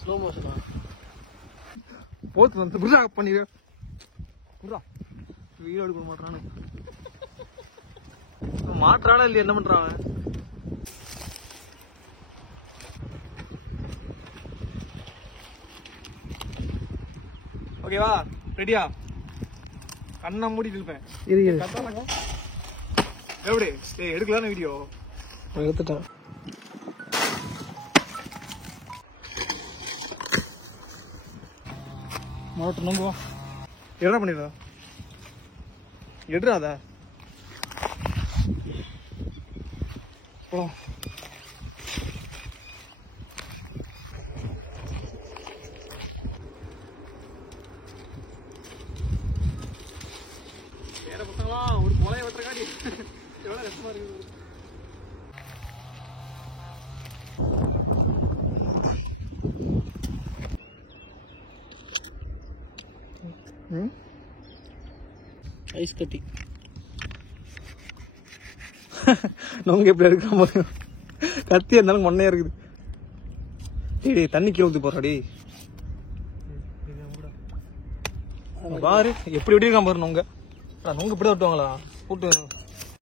slow மோஷனா போத்து வந்து புரியா பண்ணிடு புரியா வீடியோ எடுக்க மாட்டானு மாற்றானா இல்லையா என்ன பண்றான் ஓகேவா ரெடியா கண்ணை மூடிட்டு இருப்பேன் எப்படி எடுக்கலான வீடியோ எடுத்துட்டேன் மாவட்டம் நம்புவோம் என்ன பண்ணிடுறா எடுறாத போலாம் வேற பசங்களா ஒரு கொலையை வெட்டுற காடி எவ்வளவு கஷ்டமா இருக்குது ஐஸ் கட்டி நோங்க எப்படி எடுக்காம போறோம் கத்தி இருந்தாலும் மண்ணையா இருக்குது டேய் தண்ணி கீழே ஊத்தி போறாடி பாரு எப்படி எப்படி இருக்காம பாரு நோங்க நோங்க இப்படி வெட்டுவாங்களா போட்டு